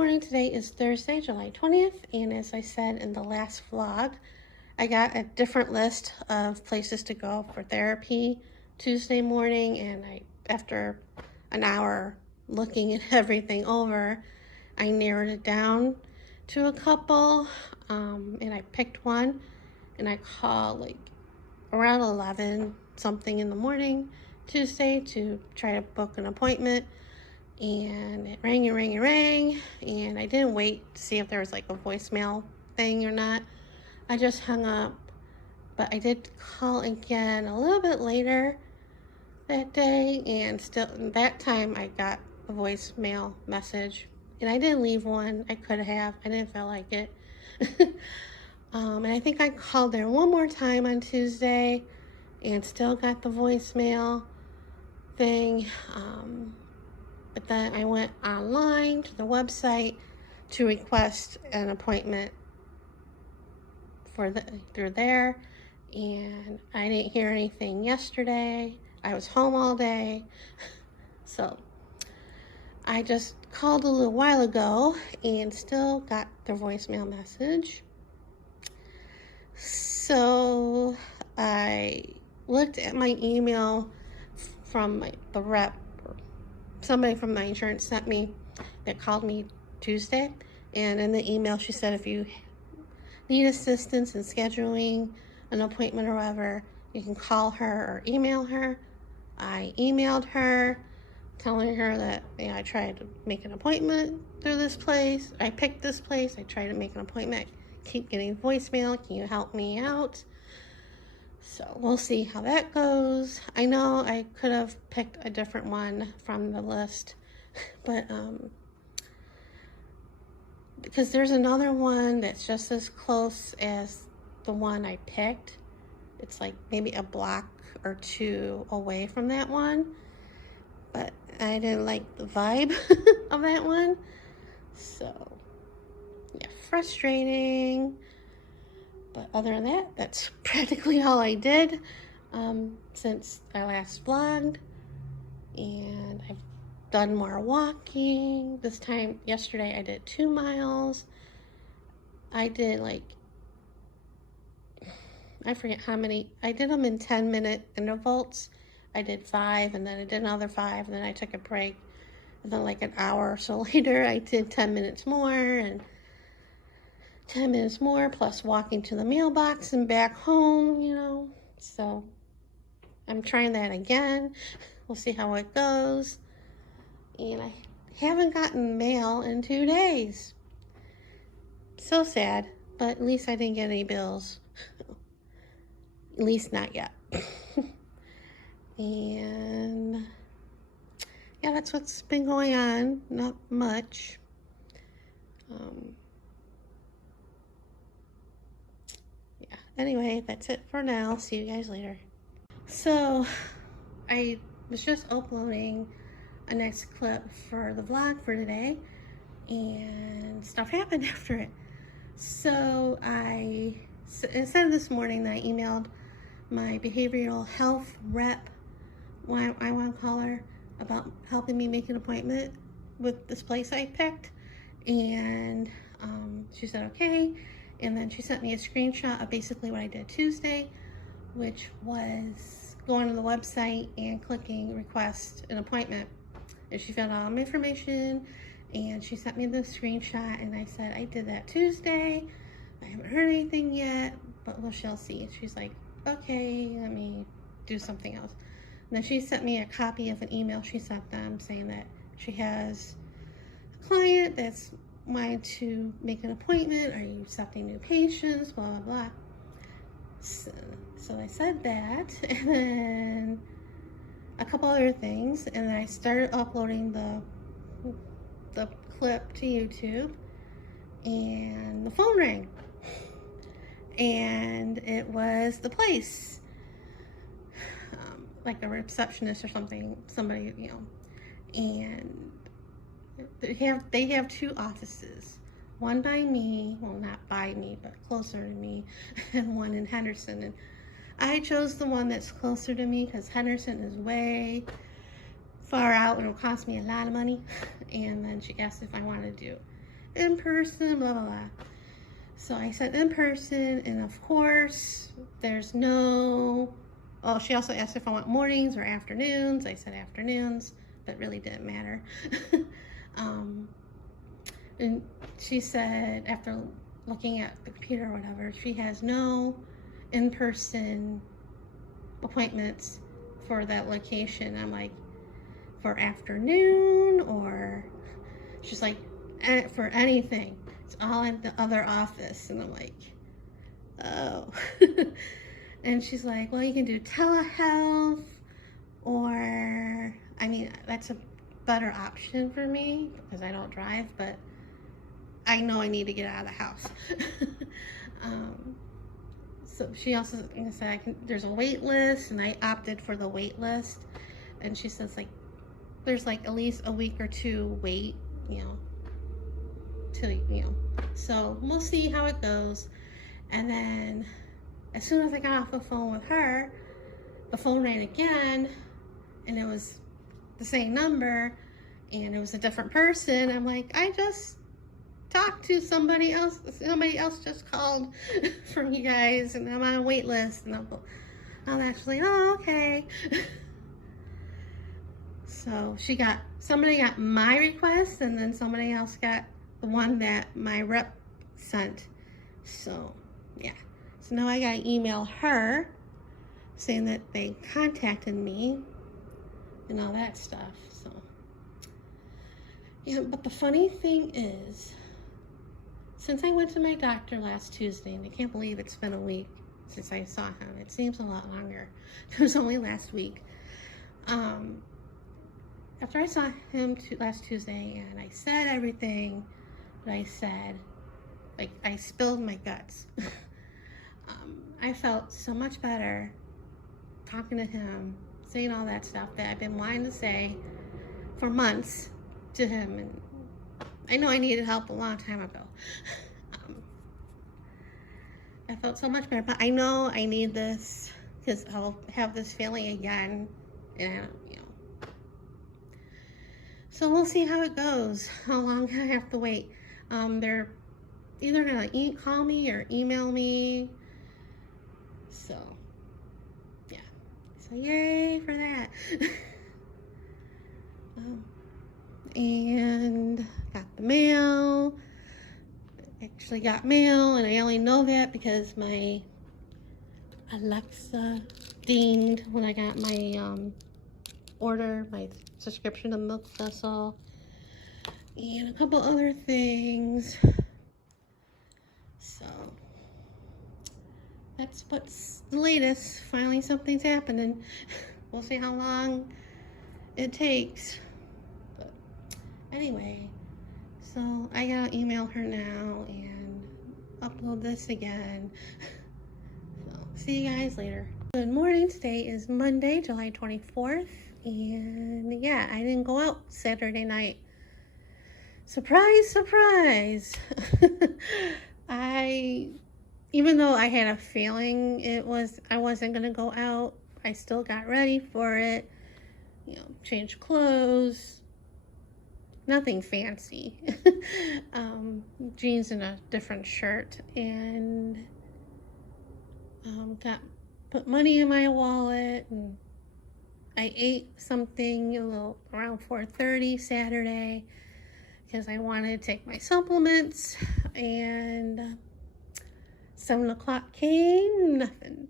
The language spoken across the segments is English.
morning. Today is Thursday, July 20th, and as I said in the last vlog, I got a different list of places to go for therapy Tuesday morning, and after an hour looking at everything over, I narrowed it down to a couple, and I picked one, and I called like around 11 something in the morning Tuesday to try to book an appointment. And it rang and rang and rang, and I didn't wait to see if there was like a voicemail thing or not. I just hung up, but I did call again a little bit later that day, and still that time I got a voicemail message, and I didn't leave one. I could have. I didn't feel like it. And I think I called there one more time on Tuesday and still got the voicemail thing. But then I went online to the website to request an appointment through there, and I didn't hear anything yesterday. I was home all day, so I just called a little while ago and still got the voicemail message. So I looked at my email from the rep. Somebody from my insurance sent me that called me Tuesday, and in the email she said if you need assistance in scheduling an appointment or whatever, you can call her or email her. I emailed her telling her that I tried to make an appointment through this place. I picked this place. I tried to make an appointment. Keep getting voicemail. Can you help me out? So we'll see how that goes. I know I could have picked a different one from the list, but because there's another one that's just as close as the one I picked. It's like maybe a block or two away from that one, but I didn't like the vibe of that one. So yeah, frustrating. But other than that, that's practically all I did since I last vlogged. And I've done more walking. Yesterday I did 2 miles. I did I forget how many. I did them in 10-minute intervals. I did 5, and then I did another 5, and then I took a break. And then like an hour or so later, I did 10 minutes more, and 10 minutes more, plus walking to the mailbox and back home, So I'm trying that again. We'll see how it goes. And I haven't gotten mail in 2 days. So sad, but at least I didn't get any bills. At least not yet. And yeah, that's what's been going on. Not much. Anyway, that's it for now. See you guys later. So, I was just uploading a next clip for the vlog for today, and stuff happened after it. So, instead of this morning, I emailed my behavioral health rep, what I want to call her, about helping me make an appointment with this place I picked, and she said okay. And then she sent me a screenshot of basically what I did Tuesday, which was going to the website and clicking request an appointment. And she found all my information, and she sent me the screenshot, and I said, I did that Tuesday. I haven't heard anything yet, but we shall see. She's like, okay, let me do something else. And then she sent me a copy of an email she sent them saying that she has a client that's wanted to make an appointment. Are you accepting new patients? Blah, blah, blah. So I said that, and then a couple other things, and then I started uploading the clip to YouTube, and the phone rang, and it was the place, like a receptionist or somebody, and they have 2 offices, one by me, well, not by me, but closer to me, and one in Henderson. And I chose the one that's closer to me because Henderson is way far out and it'll cost me a lot of money. And then she asked if I wanted to do in person, blah, blah, blah. So I said in person, and of course, there's no, oh, she also asked if I want mornings or afternoons. I said afternoons, but it really didn't matter. And she said, after looking at the computer or whatever, she has no in-person appointments for that location. I'm like, for afternoon, or she's like, for anything. It's all at the other office. And I'm like, oh. And she's like, well, you can do telehealth, or, I mean, that's a better option for me because I don't drive, but I know I need to get out of the house. So she also said there's a wait list, and I opted for the wait list. And she says, like, there's like at least a week or two wait, so we'll see how it goes. And then as soon as I got off the phone with her, the phone rang again, and it was the same number, and it was a different person. I'm like, I just talked to somebody else just called from you guys, and I'm on a wait list. And I'm actually, oh, okay. So somebody got my request, and then somebody else got the one that my rep sent. So yeah, so now I gotta email her saying that they contacted me and all that stuff. So yeah, but the funny thing is, since I went to my doctor last Tuesday, and I can't believe it's been a week since I saw him. It seems a lot longer. It was only last week. After I saw him last Tuesday, and I said everything that I said, like I spilled my guts. I felt so much better talking to him, saying all that stuff that I've been wanting to say for months to him. And I know I needed help a long time ago. I felt so much better, but I know I need this because I'll have this feeling again, and so we'll see how it goes, how long I have to wait. They're either gonna call me or email me. So yeah, so yay for that. And got the mail. Actually got mail, and I only know that because my Alexa dinged when I got my order, my subscription to Milk Vessel, and a couple other things. So that's what's the latest. Finally something's happening. We'll see how long it takes. But anyway, so I gotta email her now and upload this again. So see you guys later. Good morning. Today is Monday, July 24th. And yeah, I didn't go out Saturday night. Surprise, surprise. Even though I had a feeling I wasn't gonna go out, I still got ready for it. Changed clothes. Nothing fancy. Jeans and a different shirt, and put money in my wallet, and I ate something around 4:30 Saturday because I wanted to take my supplements, and 7 o'clock came, nothing.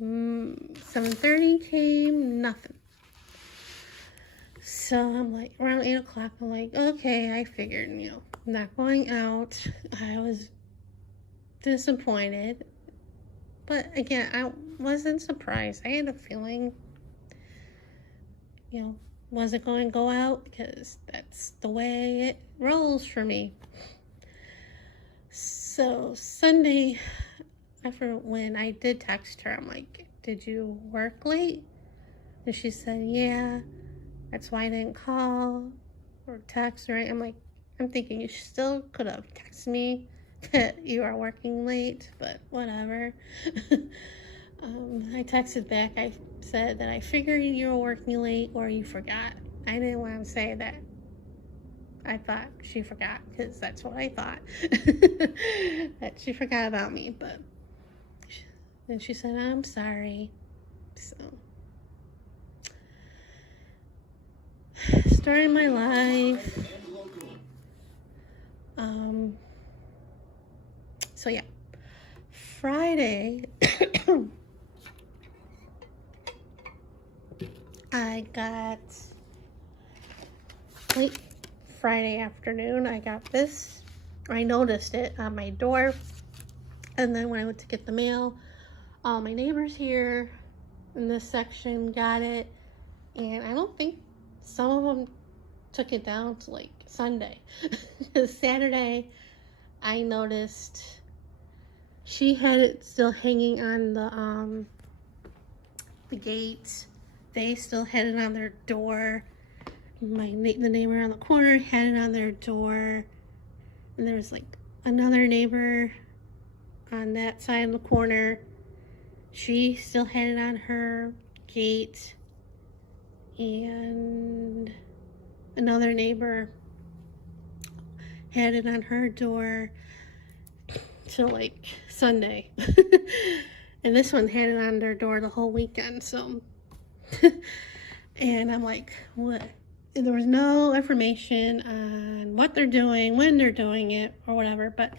7:30 came, nothing. So I'm like, around 8 o'clock, I'm like, okay, I figured, I'm not going out. I was disappointed. But again, I wasn't surprised. I had a feeling, wasn't going to go out because that's the way it rolls for me. So Sunday, after when I did text her, I'm like, did you work late? And she said, yeah, that's why I didn't call or text her. I'm thinking you still could have texted me that you are working late, but whatever. I texted back. I said that I figured you were working late or you forgot. I didn't want to say that I thought she forgot, because that's what I thought. That she forgot about me, but then she said, I'm sorry. So, starting my life. So yeah, Friday, I got, late Friday afternoon, I got this. I noticed it on my door, and then when I went to get the mail, all my neighbors here in this section got it, and I don't think some of them took it down to like Sunday. Saturday, I noticed she had it still hanging on the gate. They still had it on their door. The neighbor on the corner had it on their door, and there was like another neighbor on that side of the corner. She still had it on her gate, and another neighbor had it on her door till like Sunday. And this one had it on their door the whole weekend, so and I'm like, what? And there was no information on what they're doing, when they're doing it, or whatever, but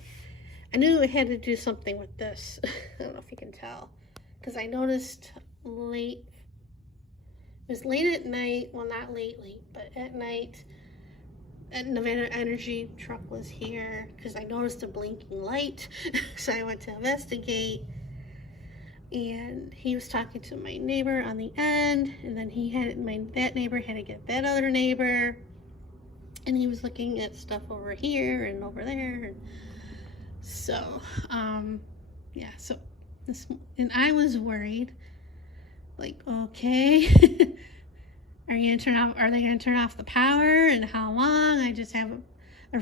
I knew I had to do something with this. I don't know if you can tell, because I noticed late, it was late at night, well, not late, but at night, a Nevada Energy truck was here, because I noticed a blinking light. So I went to investigate, and he was talking to my neighbor on the end, and then that neighbor had to get that other neighbor, and he was looking at stuff over here and over there, and so yeah, so and I was worried, like, okay, are they gonna turn off the power, and how long? I just have a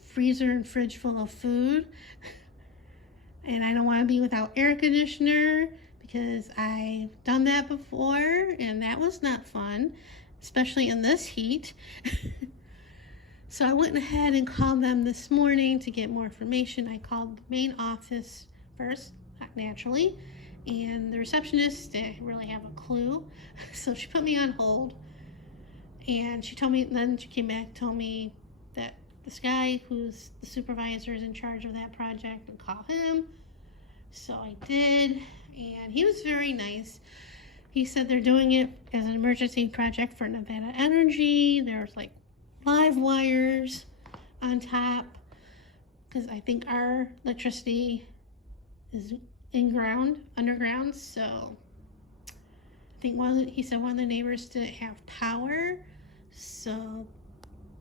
freezer and fridge full of food, and I don't want to be without air conditioner, because I've done that before, and that was not fun, especially in this heat. So I went ahead and called them this morning to get more information. I called the main office first, naturally, and the receptionist didn't really have a clue. So she put me on hold, and she told me, then she came back and told me that this guy who's the supervisor is in charge of that project, and call him. So I did, and he was very nice. He said they're doing it as an emergency project for Nevada Energy. There's like live wires on top, because I think our electricity is underground, so I think he said one of the neighbors didn't have power, so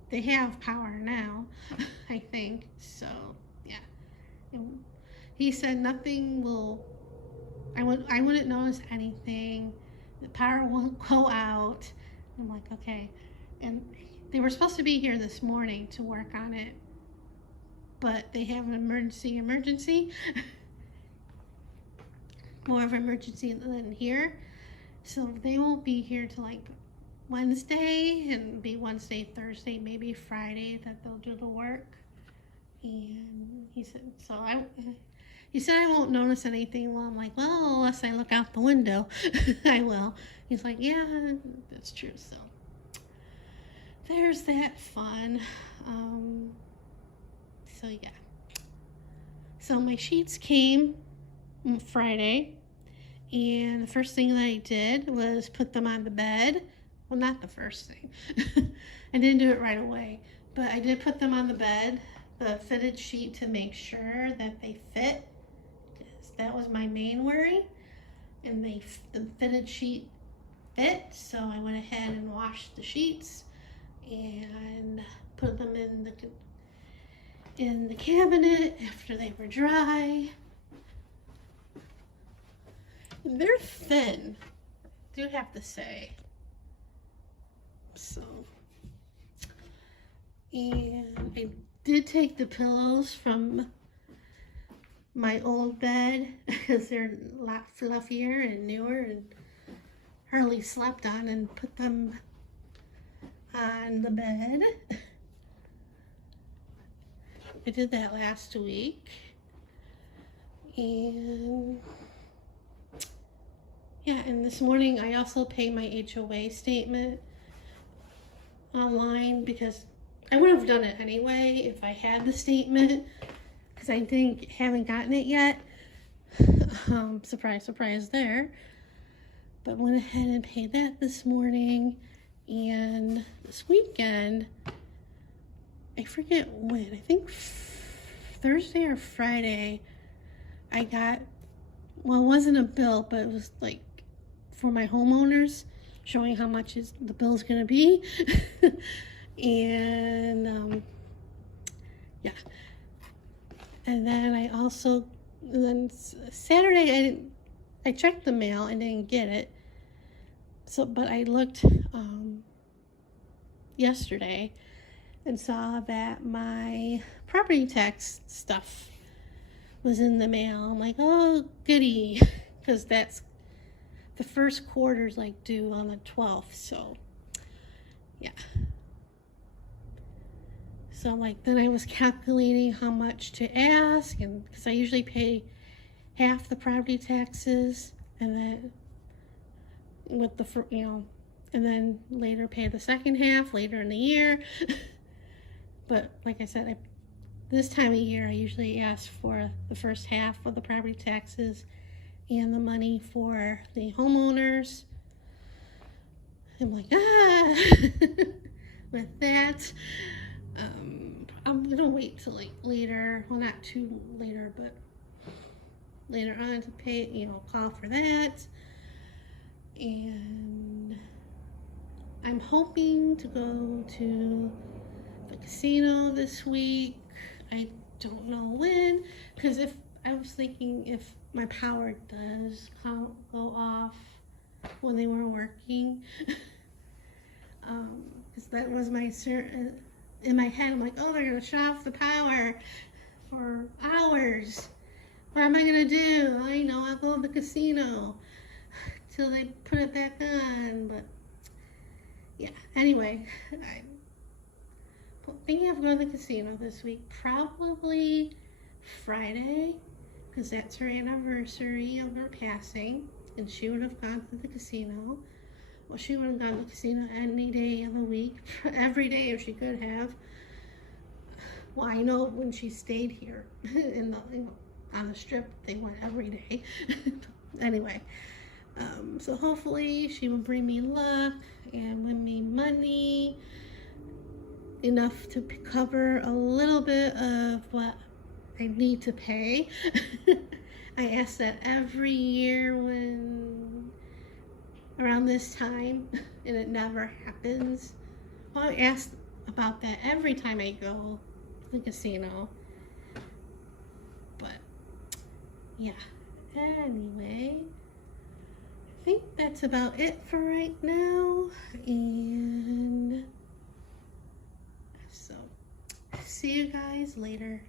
they have power now. I think so, yeah. And he said nothing will, I wouldn't notice anything, the power won't go out. I'm like, okay. And they were supposed to be here this morning to work on it, but they have an emergency, more of an emergency than here. So they won't be here till like Wednesday, and be Wednesday, Thursday, maybe Friday that they'll do the work. And he said, he said I won't notice anything. Well, I'm like, well, unless I look out the window, I will. He's like, yeah, that's true. So there's that fun. So yeah. So my sheets came Friday, and the first thing that I did was put them on the bed. Well, not the first thing. I didn't do it right away, but I did put them on the bed, the fitted sheet, to make sure that they fit, because that was my main worry. And the fitted sheet fit, so I went ahead and washed the sheets and put them in the cabinet after they were dry. And they're thin, I do have to say. So, and I did take the pillows from my old bed, because they're a lot fluffier and newer and hardly slept on, and put them on the bed. I did that last week. And yeah, and this morning I also paid my HOA statement online because I would have done it anyway if I had the statement, because I haven't gotten it yet. Surprise, surprise there. But went ahead and paid that this morning. And this weekend, I forget when, I think Thursday or Friday, I got, well, it wasn't a bill, but it was like for my homeowners, showing how much the bill's gonna be. And yeah. And then I also, then Saturday I checked the mail and didn't get it. So, but I looked yesterday and saw that my property tax stuff was in the mail. I'm like, oh, goody, because that's the first quarter's like due on the 12th. So, yeah. So like then I was calculating how much to ask, and because I usually pay half the property taxes, and then with the and then later pay the second half later in the year. But like I said, this time of year I usually ask for the first half of the property taxes and the money for the homeowners. I'm like, with that. I'm gonna wait till like later, well, not too later, but later on to pay, call for that. And I'm hoping to go to the casino this week. I don't know when, because if I was thinking if my power does go off when they were working, because that was my in my head. I'm like, oh, they're gonna shut off the power for hours. What am I gonna do? I know, I'll go to the casino till they put it back on. But yeah, anyway, I'm thinking of going to the casino this week, probably Friday, because that's her anniversary of her passing, and she would have gone to the casino. Well, she would have gone to the casino any day of the week, every day if she could have. Well, I know when she stayed here in on the strip, they went every day. Anyway, so hopefully she will bring me luck and win me money, enough to cover a little bit of what I need to pay. I ask that every year around this time, and it never happens. Well, I ask about that every time I go to the casino. But yeah, anyway, I think that's about it for right now. And so see you guys later.